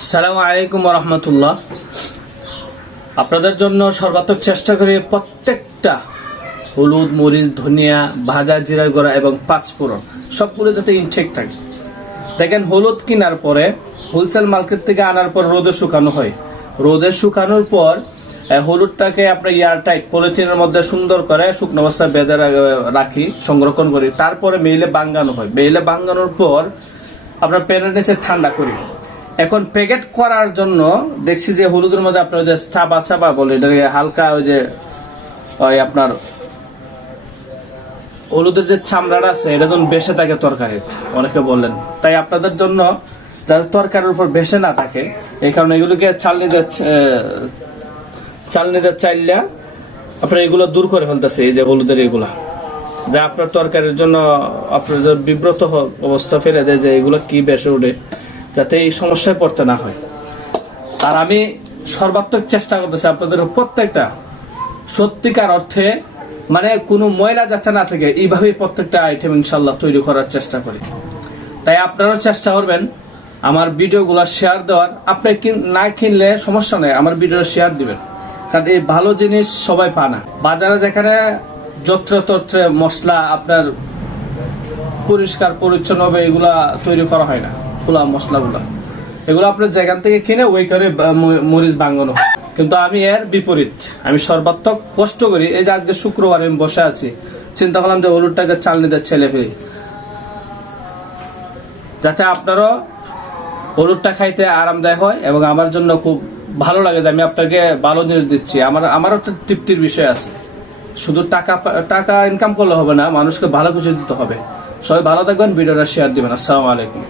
আসসালামু আলাইকুম ওয়া রাহমাতুল্লাহ। আপনাদের জন্য সর্বাত্মক চেষ্টা করি প্রত্যেকটা হলুদ, মরিচ, ধনিয়া, ভাজা জিরার গুঁড়া এবং পাঁচফোড়ন সবগুলো যাতে ইনটেক থাকে। দেখেন, হলুদ কেনার পরে হোলসেল মার্কেট থেকে আনার পর রোদে শুকানো হয়। রোদে শুকানোর পর হলুদটাকে আপনার এয়ারটাইট পলিথিনের মধ্যে সুন্দর করে শুকনো অবস্থায় বেঁধে রাখি, সংরক্ষণ করি। তারপরে মেইলে বাঙ্গানো হয়। মেইলে বাঙ্গানোর পর আপনার প্যানের নিচে ঠান্ডা করি। এখন প্যাকেট করার জন্য দেখছি যে হলুদের মধ্যে আপনার যে চাপা চাপা বলে এটাকে হালকা ওই আপনার হলুদের যে চামড়াটা আছে এটা যখন বেসে থাকে তরকারি, অনেকে বললেন। তাই আপনাদের জন্য যাতে তরকারির উপর বেসে না থাকে এই কারণে এগুলোকে চালনিতে চাইলে আপনার এগুলো দূর করে ফেলতেছে। এই যে হলুদের এগুলা যা আপনার তরকারির জন্য আপনাদের বিব্রত অবস্থা ফেলে দেয় যে এগুলো কি বেসে উঠে, যাতে এই সমস্যায় পড়তে না হয়। আর আমি সর্বাত্মক চেষ্টা করতেছি আপনাদের প্রত্যেকটা সত্যিকার অর্থে মানে কোনো ময়লা যাতে না থাকে এইভাবেই প্রত্যেকটা আইটেম ইনশাল্লাহ তৈরি করার চেষ্টা করি। তাই আপনারাও চেষ্টা করবেন আমার ভিডিওগুলো শেয়ার দেওয়ার। আপনি না কিনলে সমস্যা নেই, আমার ভিডিও শেয়ার দিবেন, কারণ এই ভালো জিনিস সবাই পায় না। বাজারে যেখানে যত্রতত্রে মশলা আপনার পরিষ্কার পরিচ্ছন্ন হবে এগুলা তৈরি করা হয় না। খোলা মশলাগুলা এগুলো আপনার যেখান থেকে কিনে ওই করে মরিচ ভাঙানো হয়। কিন্তু আমি এর বিপরীত, আমি সর্বাত্মক কষ্ট করি। এই যে আজকে শুক্রবার আমি বসে আছি, চিন্তা করলাম যে হলুদটাকে চালনিতে ছেলে ফেলি, যাতে আপনারও হলুদটা খাইতে আরামদায়ক হয় এবং আমার জন্য খুব ভালো লাগে যে আমি আপনাকে ভালো জিনিস দিচ্ছি। আমারও একটা তৃপ্তির বিষয় আছে। শুধু টাকা ইনকাম করলে হবে না, মানুষকে ভালো কিছু দিতে হবে। সবাই ভালো থাকবেন, ভিডিওটা শেয়ার দিবেন। আসসালামু আলাইকুম।